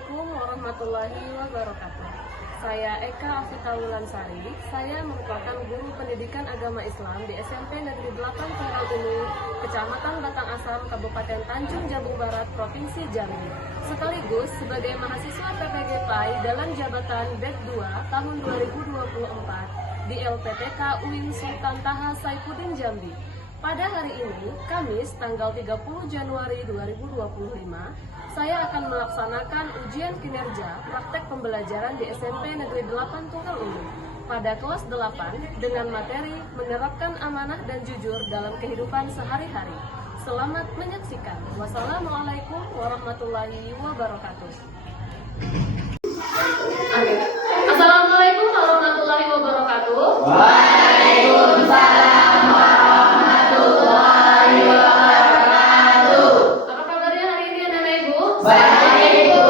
Assalamualaikum warahmatullahi wabarakatuh. Saya Eka Afita Wulansari. Saya merupakan guru pendidikan agama Islam di SMP Negeri 8 Tunggal Ulu, Kecamatan Batang Asam, Kabupaten Tanjung Jabung Barat, Provinsi Jambi. Sekaligus sebagai mahasiswa PPG PAI dalam jabatan BED 2 tahun 2024 di LPTK UIN Sultan Taha Saifuddin Jambi. Pada hari ini, Kamis tanggal 30 Januari 2025, saya akan melaksanakan ujian kinerja praktek pembelajaran di SMP Negeri 8 Tunggal Ulu pada kelas 8 dengan materi menerapkan amanah dan jujur dalam kehidupan sehari-hari. Selamat menyaksikan. Wassalamualaikum warahmatullahi wabarakatuh. Assalamualaikum warahmatullahi wabarakatuh. Waalaikumsalam warahmatullahi wabarakatuh. Apa kabarnya hari ini anak-anak ibu? Baik, Bu.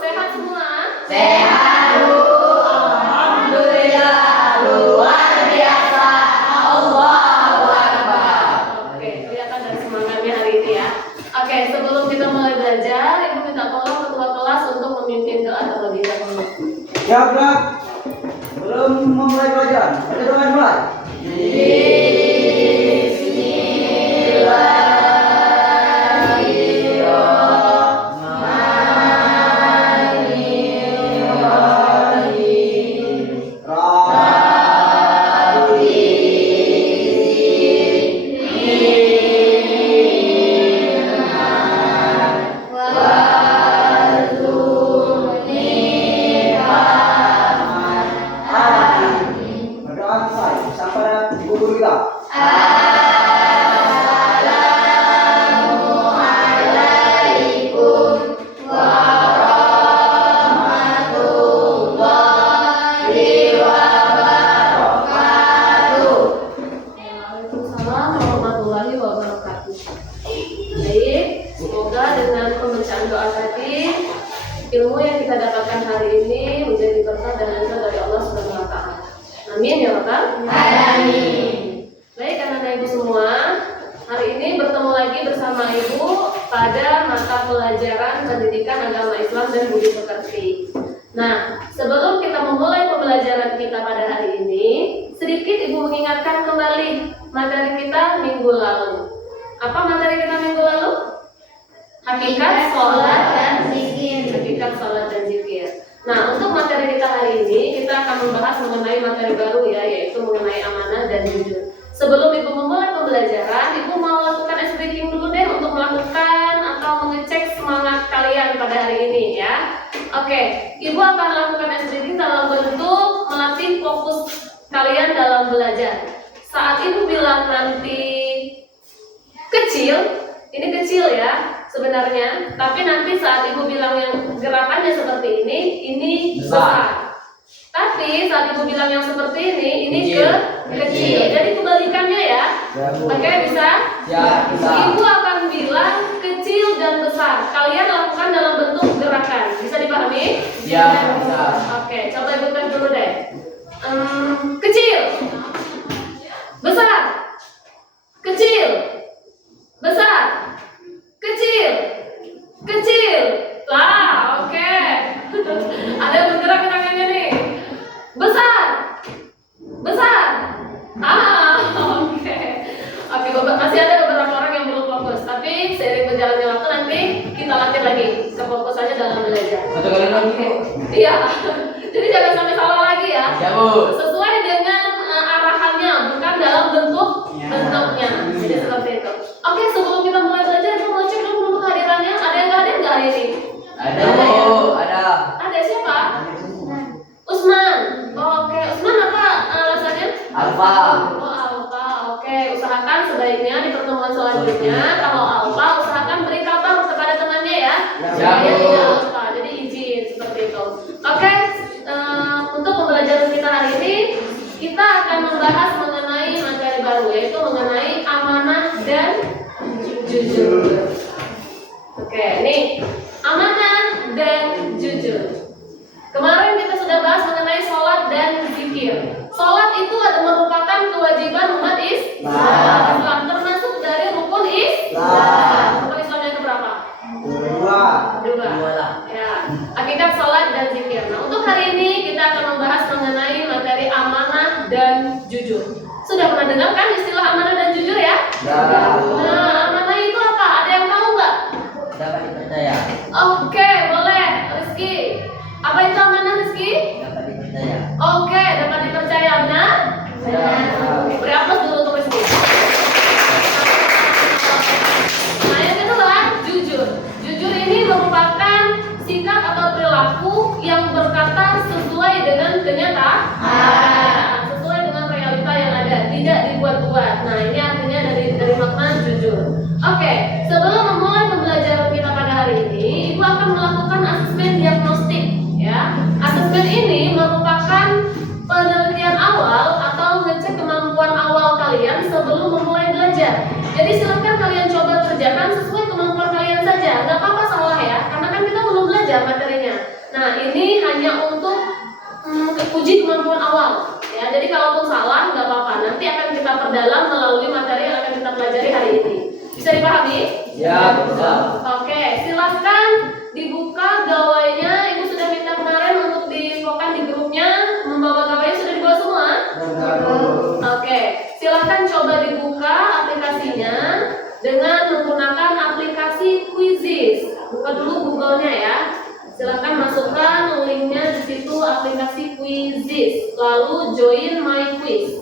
Sehat semua? Sehat, Bu. Alhamdulillah, luar biasa. Allahu Akbar. Oke, kelihatan dari semangatnya hari ini ya. Oke, sebelum kita mulai belajar, ibu minta tolong ketua kelas untuk memimpin doa terlebih dahulu. Siap, Brak. Belum memulai pelajaran. Baca doa dimulai. Berdoa selesai. Sampai ibu guru kita. Waalaikumsalam warahmatullahi wabarakatuh. Baik, semoga dengan pembacaan doa tadi, ilmu yang kita dapatkan hari ini menjadi berkah dan anugerah dari Allah Subhanahu wa Ta'ala. Amin ya Bapak. Amin. Baik anak-anak ibu semua, hari ini bertemu lagi bersama ibu pada mata pelajaran pendidikan agama Islam dan budi pekerti. Nah, sebelum kita memulai pembelajaran kita pada hari ini, sedikit ibu mengingatkan kembali materi kita minggu lalu. Apa materi kita minggu lalu? Hakikat sholat dan zikir. Hakikat sholat dan zikir. Nah, untuk materi kita hari ini, kita akan membahas mengenai materi baru ya, yaitu mengenai amanah dan jujur. Sebelum ibu memulai pembelajaran, ibu mau lakukan ice breaking dulu deh untuk melakukan atau mengecek semangat kalian pada hari ini ya. Oke, ibu akan lakukan ice breaking dalam bentuk melatih fokus kalian dalam belajar. Saat ibu bilang nanti kecil, ini kecil ya sebenarnya, tapi nanti saat ibu bilang yang gerakannya seperti ini besar. Tapi saat ibu bilang yang seperti ini kecil. Jadi kebalikannya ya. Oke, bisa? Ya, bisa. Ibu akan bilang kecil dan besar. Kalian lakukan dalam bentuk gerakan. Bisa dipahami? Ya, bisa. Oke, coba ibu tes dulu deh. Kecil, besar, kecil, besar, kecil, kecil. Lah, oke. Ada yang bergerak tangannya nih. Besar, besar. Oke. Oke, masih ada beberapa orang yang belum fokus. Tapi seiring berjalannya waktu nanti kita latih lagi. Kefokus aja dalam belajar. Satu kali lagi, Bu. Iya. Jadi jangan sampai salah lagi ya. Ya, Bu. Sesuai dengan arahannya, bukan dalam bentuknya. Jadi seperti itu. Oke, sebelum kita mulai belajar, kita mau cek dulu kehadirannya. Ada yang nggak hadir nggak hari ini? Ada, ya? Bu. Ada. Ada siapa? Usman. Oke, Usman apa alasannya? Alfa. Oh, Alfa. Oke, usahakan sebaiknya di pertemuan selanjutnya kalau Alfa usahakan beri kabar kepada temannya ya. Ya, Supaya Bu. tidak lupa. Jadi izin seperti itu. Oke, untuk pembelajaran kita hari ini kita akan membahas mengenai materi baru, yaitu mengenai amanah dan jujur. Oke, nih amanah dan jujur. Kemarin kita sudah bahas mengenai sholat dan zikir. Sholat itu merupakan kewajiban umat Islam, termasuk dari rukun Islam. Rukun Islam yang keberapa? Dua. Dua. Ya. hakikat salat dan zikir. Nah, untuk hari ini kita akan membahas mengenai materi amanah dan jujur. Sudah pernah dengar kan istilah amanah dan jujur ya? Ya. Nah, amanah itu apa? Ada yang tahu nggak? Dapat dipercaya. Oke, boleh. Rizky. Apa itu amanah, Rizky? Dapat dipercaya. Oke, dapat dipercaya, benar? Beri aplaus dulu untuk Rizky. Nah, yang kedua, jujur. Jujur ini merupakan sikap atau perilaku yang berkata sesuai dengan kenyataan, sesuai dengan realita yang ada, tidak dibuat-buat. Nah, ini artinya dari makna jujur. Oke, sebelum memulai pembelajaran kita pada hari ini, Ibu akan melakukan asesmen diagnostik. Ya, asesmen ini merupakan penelitian awal atau ngecek kemampuan awal kalian sebelum memulai belajar. Jadi silakan kalian coba kerjakan sesuai kemampuan kalian saja, nggak apa-apa salah ya, karena kan kita belum belajar materinya. Nah, ini hanya untuk uji kemampuan awal. Ya, jadi kalaupun salah nggak apa-apa, nanti akan kita perdalam melalui materi yang akan kita pelajari hari ini. Bisa dipahami? Ya, bisa. Oke, silahkan dibuka gawainya. Ibu sudah minta kemarin untuk diinfokan di grupnya. Membawa gawainya sudah dibawa semua? Oke, silahkan coba dibuka aplikasinya dengan menggunakan aplikasi Quizzes. Buka dulu Google-nya ya. Silahkan masukkan linknya di situ, aplikasi Quizzes. Lalu join my quiz.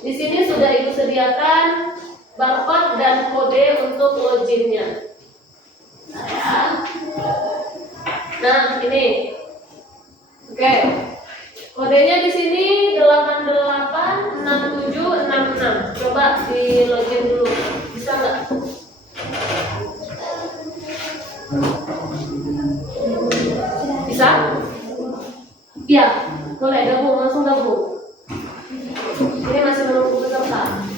Di sini sudah Ibu sediakan barcode dan kode untuk loginnya. Nah, ini. Oke. Kodenya di sini 886766. Coba di login dulu. Bisa nggak? Bisa? Iya, boleh gabung, langsung gabung. Ini masih menunggu peserta.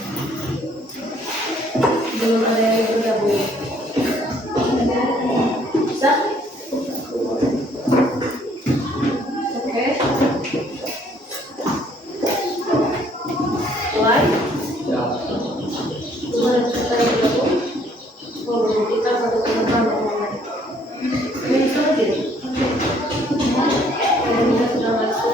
Belum ada yang bergabung. Bisa? Oke. Mulai. Gimana kita yang bergabung? Oh, kita satu teman ngomongnya. Ini bisa begini. Kita sudah masuk.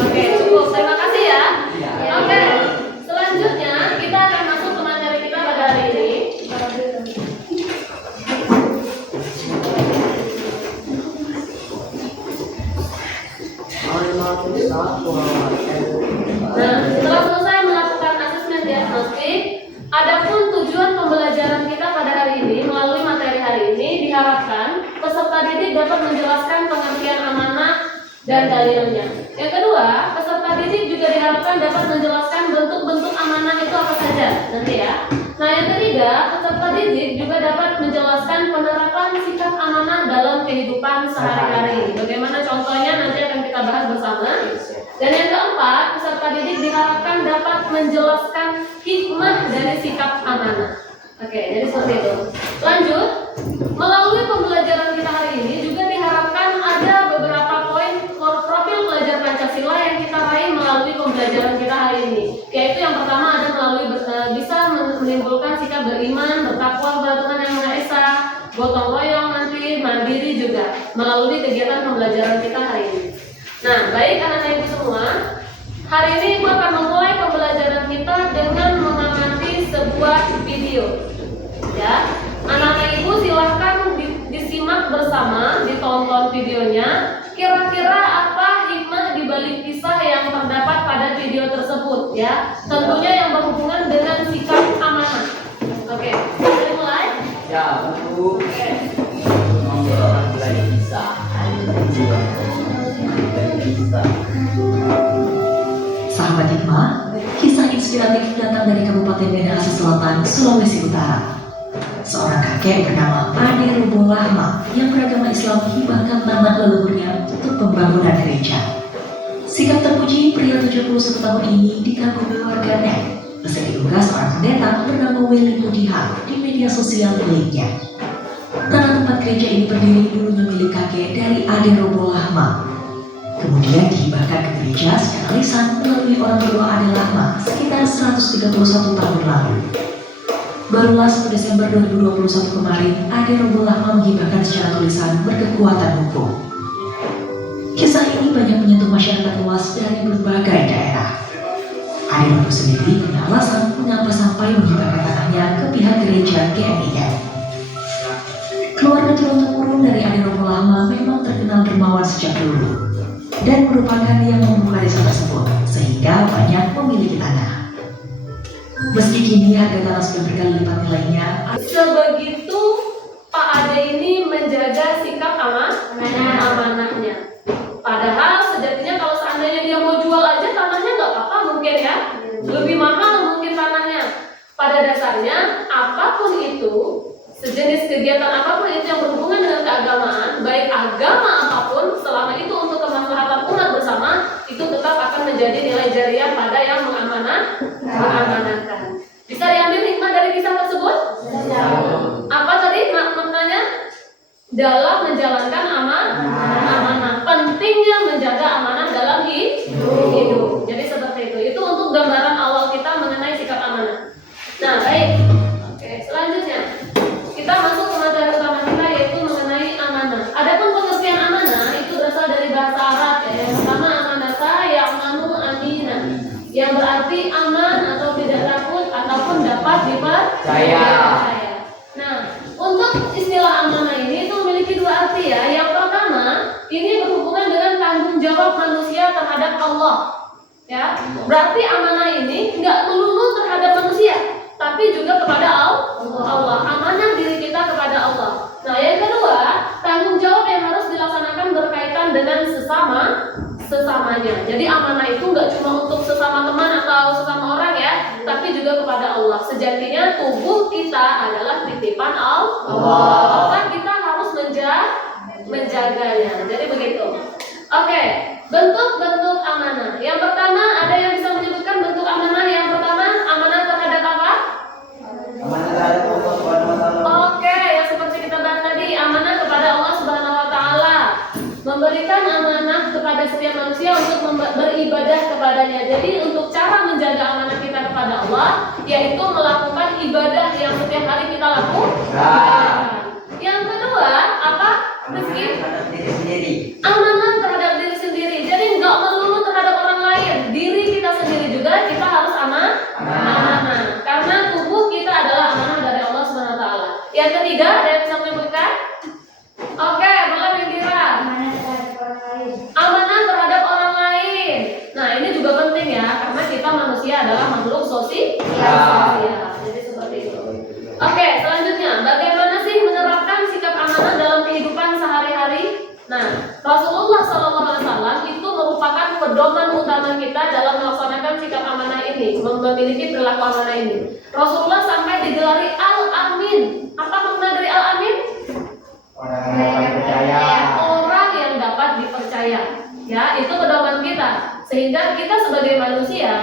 Oke, cukup. Terima kasih ya. Oke, selanjutnya kita dan dalilnya. Yang kedua, peserta didik juga diharapkan dapat menjelaskan bentuk-bentuk amanah itu apa saja nanti ya. Nah, yang ketiga, peserta didik juga dapat menjelaskan penerapan sikap amanah dalam kehidupan sehari-hari. Bagaimana contohnya nanti akan kita bahas bersama. Dan yang keempat, peserta didik diharapkan dapat menjelaskan hikmah dari sikap amanah. Oke, jadi seperti itu. Lanjut, melalui pembelajaran kita hari ini juga diharapkan ada beberapa poin profil pelajar Pancasila yang kita raih melalui pembelajaran kita hari ini. Yaitu yang pertama ada melalui bisa menimbulkan sikap beriman, bertakwa kepada Tuhan Yang Maha Esa, gotong royong nanti, mandiri juga melalui kegiatan pembelajaran kita hari ini. Nah, baik anak-anak ibu semua, hari ini ibu akan memulai pembelajaran kita dengan mengamati sebuah video. Ya, anak-anak ibu silahkan disimak bersama, ditonton videonya. Kira-kira apa hikmah di balik kisah yang terdapat pada video tersebut? Ya, tentunya yang berhubungan dengan sikap amanah. Oke, kita mulai. Ya, untuk memulai kisah. Sahabat hikmah, kisah inspiratif datang dari Kabupaten Minahasa Selatan, Sulawesi Utara. Seorang kakek bernama Ade Robo Lahma yang beragama Islam hibahkan tanah leluhurnya untuk pembangunan gereja. Sikap terpuji pria 71 tahun ini dikagumi warganet. Meski diunggah seorang pendeta bernama Willy Budiha di media sosial miliknya. Tanah tempat gereja ini berdiri dulunya milik kakek dari Ade Robo Lahma. Kemudian dihibahkan ke gereja secara lisan melalui orang tua Ade Lahma sekitar 131 tahun lalu. Barulah 1 Desember 2021 kemarin, Ade Robo Lahma menghibahkan secara tulisan berkekuatan hukum. Kisah ini banyak menyentuh masyarakat luas dari berbagai daerah. Ade Robo sendiri punya alasan mengapa sampai menghibahkan tanahnya ke pihak gereja GMIN. Keluarga turun-temurun dari Ade Robo Lahma memang terkenal dermawan sejak dulu dan merupakan yang membuka desa tersebut sehingga banyak memiliki tanah. Meski kini harga tanah sudah berkali lipat nilainya, sebegitu Pak Ade ini menjaga sikap amanahnya. Padahal sejatinya kalau seandainya dia mau jual aja tanahnya nggak apa-apa mungkin ya, lebih mahal mungkin tanahnya. Pada dasarnya apapun itu, sejenis kegiatan apapun itu yang berhubungan dengan keagamaan, baik agama apapun, selama itu untuk kemaslahatan umat bersama, itu tetap akan menjadi nilai jariah pada yang mengamanahkan. Bisa diambil hikmah dari kisah tersebut? Apa tadi maknanya? Dalam menjalankan amanah. Pentingnya menjaga amanah dalam hidup. Jadi seperti itu. Itu untuk gambaran awal kita mengenai sikap amanah. Nah, baik. Oke, selanjutnya kita masuk ke materi utama kita yaitu mengenai amanah. Adapun pengertian amanah itu berasal dari bahasa Arab ya. Yang pertama amanata ya'manu aminah, yang berarti aman atau tidak takut ataupun dapat dipercaya. Nah, untuk istilah amanah ini itu memiliki dua arti ya. Yang pertama, ini berhubungan dengan tanggung jawab manusia terhadap Allah. Ya, berarti amanah ini nggak melulu terhadap manusia, tapi juga kepada Allah. Amanah diri kita kepada Allah. Nah, yang kedua, tanggung jawab yang harus dilaksanakan berkaitan dengan sesamanya. Jadi amanah itu nggak cuma untuk sesama teman atau sesama orang ya, tapi juga kepada Allah. Sejatinya tubuh kita adalah titipan Allah. Maka kita harus menjaganya. Jadi begitu. Oke, bentuk-bentuk amanah. Yang pertama, ada yang bisa menyebutkan bentuk amanah? Yang pertama, amanah terhadap apa? Amanah terhadap Allah Subhanahu wa Ta'ala. Oke, yang seperti kita bahas tadi, amanah kepada Allah Subhanahu wa Ta'ala. Memberikan amanah kepada setiap manusia untuk beribadah kepadanya. Jadi untuk cara menjaga amanah kita kepada Allah, yaitu melakukan ibadah yang setiap hari kita lakukan. Yang kedua, apa? Rizky? Terhadap diri sendiri. Amanah terhadap diri sendiri. Jadi nggak melulu terhadap orang lain. Diri kita sendiri juga kita harus amanah. Karena tubuh kita adalah amanah dari Allah Subhanahu wa Ta'ala. Yang ketiga, ada yang bisa menyebutkan? Oke, boleh Indira. Amanah terhadap orang lain. Nah, ini juga penting ya, karena kita manusia adalah makhluk sosial. Jadi seperti itu. Oke, selanjutnya, bagaimana sih menerapkan sikap amanah dalam kehidupan sehari-hari? Nah, Rasulullah SAW ini, memiliki perilaku amanah ini. Rasulullah sampai digelari Al-Amin. Apa makna dari Al-Amin? Orang yang percaya. Orang yang dapat dipercaya. Ya, itu pedoman kita. Sehingga kita sebagai manusia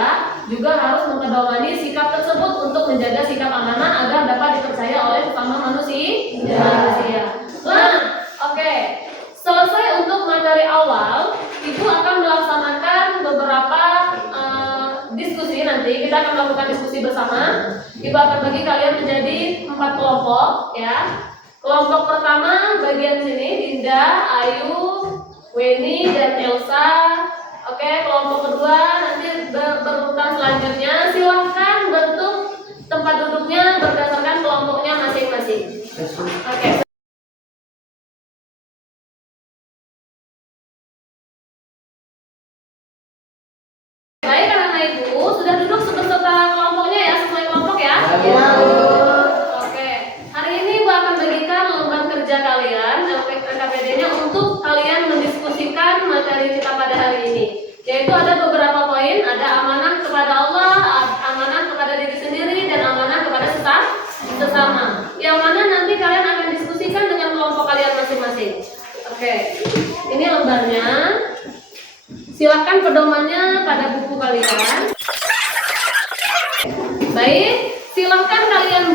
juga harus mempedomani sikap tersebut untuk menjaga sikap amanah agar dapat dipercaya oleh sesama manusia. Nah, oke. Selesai untuk materi awal, Ibu akan melaksanakan beberapa diskusi. Nanti kita akan melakukan diskusi bersama. Ibu akan bagi kalian menjadi 4 kelompok, ya. Kelompok pertama bagian sini Dinda, Ayu, Weni, dan Elsa. Oke, kelompok kedua nanti berurutan selanjutnya. Silahkan bentuk tempat duduknya berdasarkan kelompoknya masing-masing. Oke. Baik, anak-anak Ibu sudah duduk beserta kelompoknya ya, sesuai kelompok ya. Oke, hari ini Ibu akan bagikan lembar kerja kalian, LKPD-nya untuk kalian mendiskusikan materi kita pada hari ini. Yaitu ada beberapa poin, ada amanah kepada Allah, amanah kepada diri sendiri, dan amanah kepada sesama. Yang mana nanti kalian akan diskusikan dengan kelompok kalian masing-masing. Oke, ini lembarnya. Silakan pedomannya pada buku kalian. Baik, silakan kalian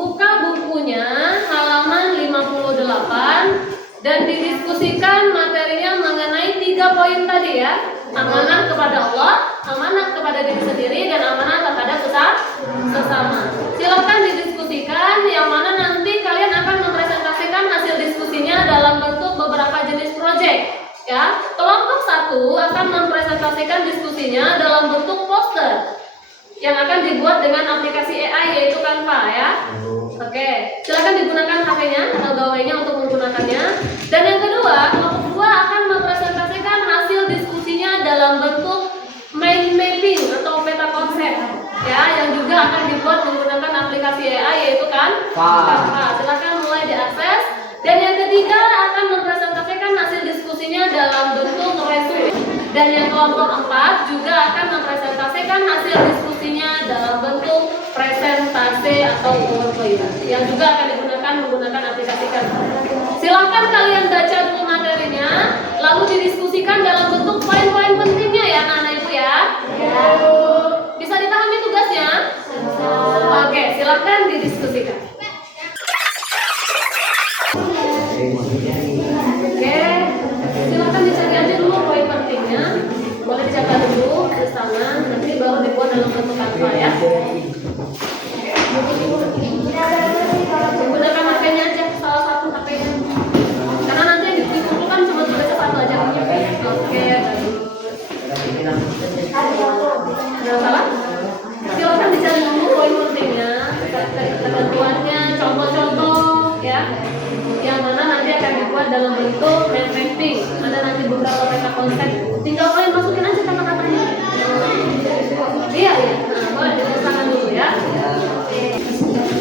buka bukunya halaman 58 dan didiskusikan materinya mengenai 3 poin tadi ya. Amanah kepada Allah, amanah kepada diri sendiri, dan amanah kepada sesama. Silakan didiskusikan, yang mana nanti kalian akan mempresentasikan hasil diskusinya dalam bentuk beberapa jenis proyek. Ya, kelompok 1 akan mempresentasikan diskusinya dalam bentuk poster yang akan dibuat dengan aplikasi AI yaitu Canva ya. Oke, silakan digunakan HP-nya atau gawainya untuk menggunakannya. Dan yang kedua, kelompok 2 akan mempresentasikan hasil diskusinya dalam bentuk mind mapping atau peta konsep ya, yang juga akan dibuat menggunakan aplikasi AI yaitu Canva. Silakan mulai diakses. Dan yang ketiga akan mempresentasikan hasil diskusinya dalam bentuk resume. Dan yang kelompok 4 juga akan mempresentasikan hasil diskusinya dalam bentuk presentasi atau PowerPoint yang juga akan digunakan menggunakan aplikasi Canva. Silakan kalian baca dulu materinya, lalu didiskusikan dalam bentuk poin-poin pentingnya ya anak-anak Ibu ya. Bisa dipahami tugasnya? Oke, silakan didiskusikan. Oke, silakan dicari aja dulu poin pentingnya. Boleh dicatat dulu bersama, nanti baru dibuat dalam bentuk Canva ya. Gunakan HP-nya aja, salah satu HP-nya. Karena nanti yang dikumpulkan cuma tugasnya 1 aja. Oke, bagus. Ada salah? Silakan dicari dulu poin pentingnya, ketentuannya, contoh-contoh ya. Yang mana nanti akan dibuat dalam bentuk mind mapping. Ada nanti beberapa peta konsep. Tinggal kalian masukin aja kata-katanya. Iya ya. Nah, boleh diusahakan dulu ya.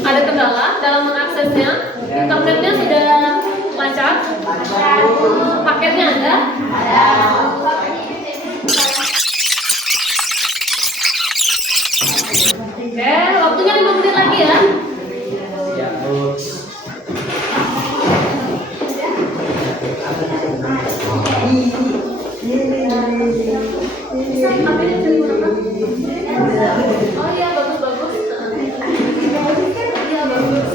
Ada kendala dalam mengaksesnya. Internetnya sudah lancar. Paketnya ada. Oke, waktunya 5 menit lagi ya. Oh iya, bagus. Iya, bagus.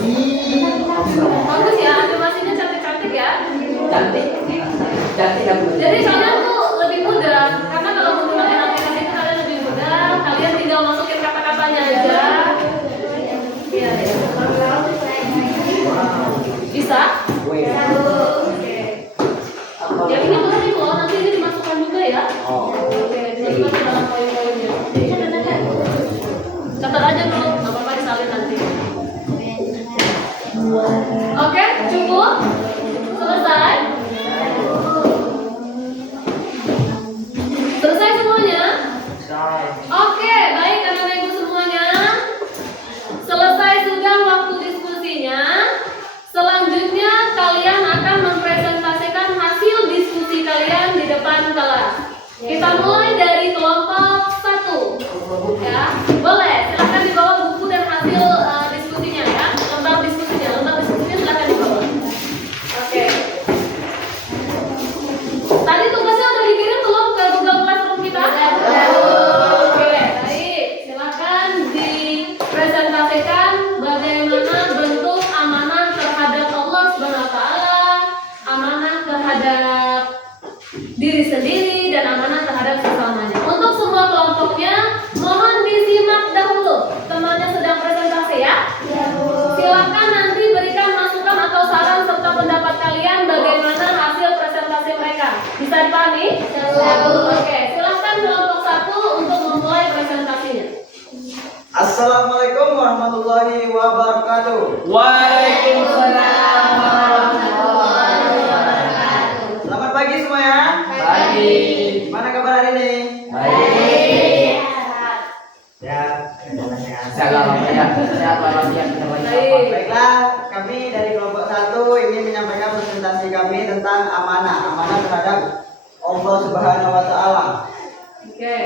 Bagus ya, animasinya cantik-cantik ya. Cantik. Jadi kalian tuh lebih mudah, karena kalau menggunakan aplikasi itu kalian lebih mudah. Kalian tinggal masukin kata-katanya aja. Iya. Bisa? Oke. Yang ini penting loh, nanti ini dimasukkan juga ya. Oke, dimasukkan ke dalam poin-poinnya. sendiri dan amanah terhadap sesamanya. Untuk semua kelompoknya, mohon disimak dahulu. Temannya sedang presentasi ya. Silakan nanti berikan masukan atau saran serta pendapat kalian bagaimana hasil presentasi mereka. Bisa dipahami? Oke, silakan kelompok 1 untuk memulai presentasinya. Assalamualaikum warahmatullahi wabarakatuh. Waalaikumsalam warahmatullahi wabarakatuh. Selamat pagi semua ya. Pagi. Gimana kabar hari ini? Baik. Ya. Sehat walafiat. Baik. Baiklah, kami dari kelompok 1 ingin menyampaikan presentasi kami tentang amanah terhadap Allah Subhanahu wa taala. Oke.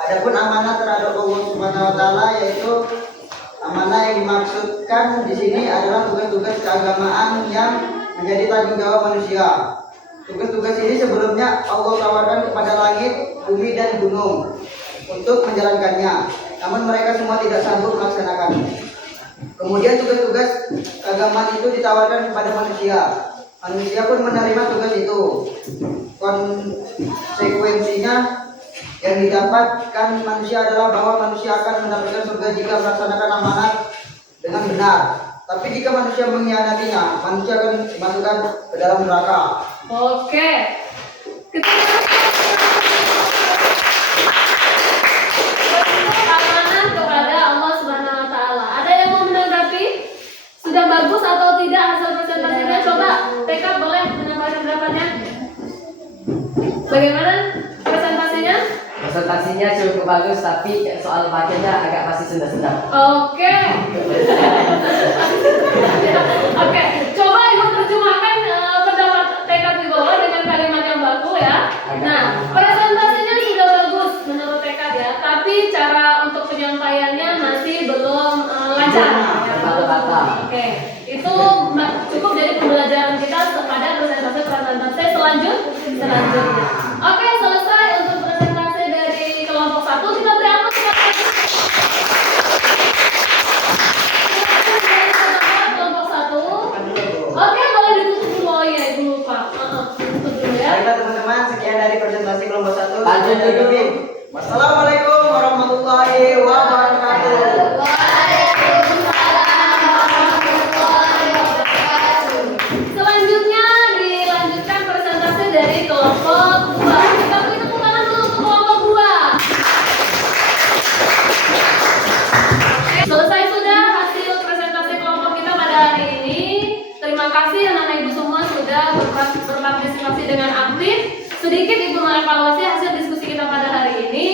Adapun amanah terhadap Allah Subhanahu wa taala yaitu amanah yang dimaksudkan di sini adalah tugas-tugas keagamaan yang menjadi tanggung jawab manusia. Tugas-tugas ini sebelumnya Allah tawarkan kepada langit, bumi dan gunung untuk menjalankannya. Namun mereka semua tidak sanggup melaksanakannya. Kemudian tugas-tugas keagamaan itu ditawarkan kepada manusia. Manusia pun menerima tugas itu. Konsekuensinya yang didapatkan manusia adalah bahwa manusia akan mendapatkan surga jika melaksanakan amanat dengan benar. Tapi jika manusia mengkhianatinya, manusia akan dimasukkan ke dalam neraka. Oke. Amanah kepada Allah Subhanahu wa taala. Ada yang mau menanggapi? Sudah bagus atau tidak hasil presentasinya? Coba TK boleh menyampaikan pendapatnya. Bagaimana presentasinya? Presentasinya cukup bagus, tapi soal bacanya agak masih senda-senda. Oke. Oke, coba Ibu terjemahkan pendapat tekad di bawah dengan kalimat yang baku ya. Nah, presentasinya sudah bagus menurut tekad ya, tapi cara untuk penyampaiannya masih belum lancar. Kata-kata. Oke, itu cukup jadi pembelajaran kita pada presentasi selanjutnya. Oke, selesai untuk presentasi dari kelompok 1. Kita beri aplaus kelompok 1. Oke, boleh ditutup dulu. Oh iya, Ibu lupa. Tutup dulu ya. Baiklah teman-teman, sekian dari presentasi kelompok 1. Lanjut dulu. Wassalamualaikum warahmatullahi wabarakatuh. Selanjutnya dilanjutkan presentasi dari kelompok 2. Kita beri tepuk tangan dulu untuk kelompok 2. Selesai sudah hasil presentasi kelompok kita pada hari ini. Terima kasih anak-anak ibu semua sudah berpartisipasi dengan aktif. Sedikit ibu mengevaluasi hasil diskusi kita pada hari ini.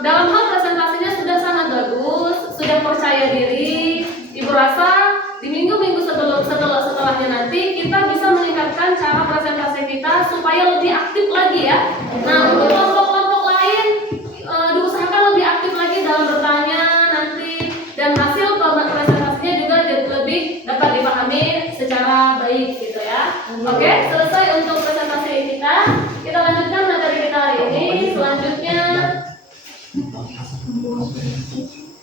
Dalam hal presentasinya sudah sangat bagus, sudah percaya diri. Ibu rasa di minggu-minggu setelahnya nanti kita bisa meningkatkan cara presentasi kita supaya lebih aktif lagi ya. Nah, untuk kelompok-kelompok lain diusahakan lebih aktif lagi dalam bertanya nanti, dan hasil presentasinya juga lebih dapat dipahami secara baik gitu ya. Oke, selesai untuk presentasi kita. Kita lanjutkan materi kita hari ini. Selanjutnya,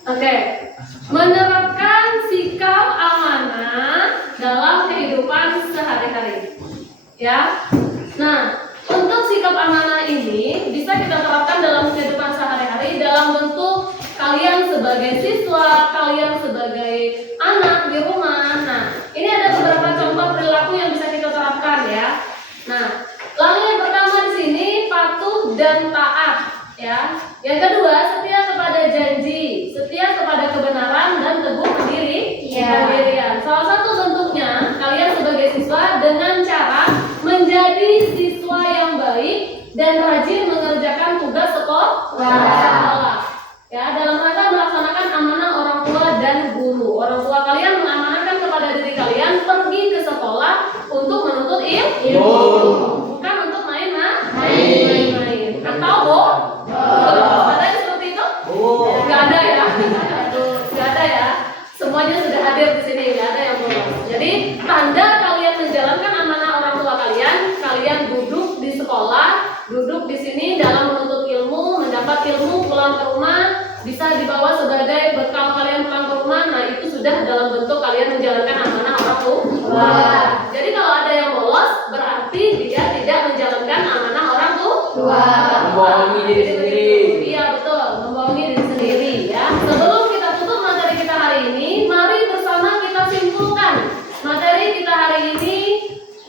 oke, menerapkan sikap amanah dalam kehidupan sehari-hari. Ya. Nah, untuk sikap amanah ini bisa kita terapkan dalam kehidupan sehari-hari dalam bentuk kalian sebagai siswa, kalian sebagai anak di rumah. Nah, ini ada beberapa contoh perilaku yang bisa kita terapkan ya. Nah, lalu yang pertama di sini patuh dan taat ya. Yang kedua, setia kepada janji, setia kepada kebenaran dan teguh pendirian. Salah satu bentuknya kalian sebagai siswa dengan cara menjadi siswa yang baik dan rajin mengerjakan tugas sekolah. Ya, dalam rangka melaksanakan amanah orang tua dan guru. Orang tua kalian mengamanahkan kepada diri kalian pergi ke sekolah untuk menuntut ilmu, bukan untuk main-main. Atau ada yang seperti itu? Nggak ada ya? Nggak ada ya? Semuanya sudah hadir di sini, nggak ada yang bolos. Jadi tanda kalian menjalankan amanah orang tua kalian, kalian duduk di sekolah, duduk di sini dalam menuntut ilmu, mendapat ilmu, pulang ke rumah bisa dibawa sebagai bekal kalian pulang ke rumah. Nah, itu sudah dalam bentuk kalian menjalankan amanah orang tua. Jadi kalau ada yang bolos, berarti dia tidak menjalankan amanah Membohongi diri sendiri. Iya betul, membohongi diri sendiri ya. Sebelum kita tutup materi kita hari ini, mari bersama kita simpulkan materi kita hari ini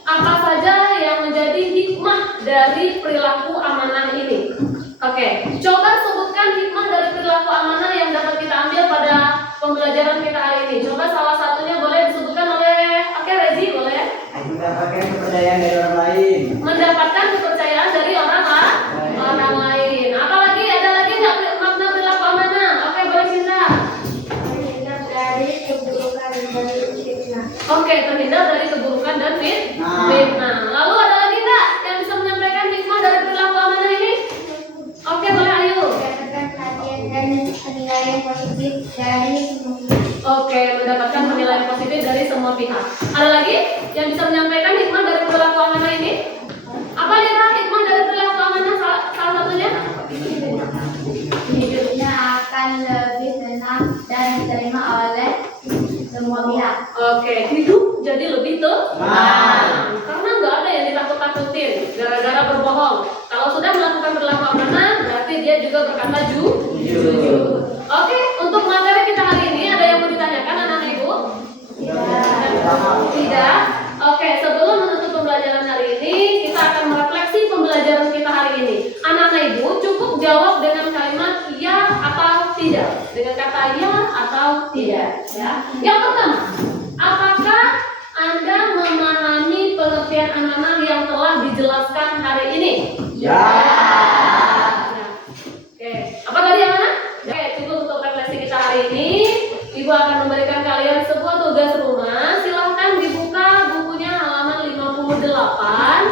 apa saja yang menjadi hikmah dari perilaku amanah ini. Oke, coba sebutkan hikmah dari perilaku amanah yang dapat kita ambil pada pembelajaran kita hari ini. Coba salah satunya boleh disebutkan oleh, oke Rezi boleh? Mendapatkan kepercayaan dari orang lain. Mendapatkan kepercayaan dari orang lain. Apalagi ada lagi nggak makna perilaku amanah? Oke, boleh Cinta. Terhindar dari keburukan dan fitnah. Oke, terhindar dari keburukan dan fitnah. Lalu ada lagi nggak yang bisa menyampaikan hikmah dari perilaku amanah ini? Oke, boleh Ayu. Mendapatkan perhatian dan penilaian positif dari semua pihak. Oke, mendapatkan penilaian positif dari semua pihak. Ada lagi yang bisa menyampaikan hikmah dari perilaku amanah ini? Apa Lira hikmah dari perilaku amanah salah satunya? Hidupnya akan lebih tenang dan diterima oleh semua pihak. Oke, hidup jadi lebih tenang. Karena nggak ada yang ditakut-takutin gara-gara berbohong. Kalau sudah melakukan perilaku amanah, berarti dia juga berkata jujur. Oke, untuk materi kita hari ini ada yang mau ditanyakan anak-anak ibu? Tidak. Oke, sebelum menutup pembelajaran hari ini, kita akan merefleksi pembelajaran kita hari ini. Anak-anak ibu cukup jawab dengan kalimat ya atau tidak. Dengan kata ya atau tidak. Ya. Yang pertama, apakah Anda memahami pengertian amanah yang telah dijelaskan hari ini? Ya. Oke, apa tadi amanah? Oke, cukup untuk refleksi kita hari ini. Ibu akan memberikan kalian sebuah tugas rumah. Silahkan dibuka bukunya halaman 58.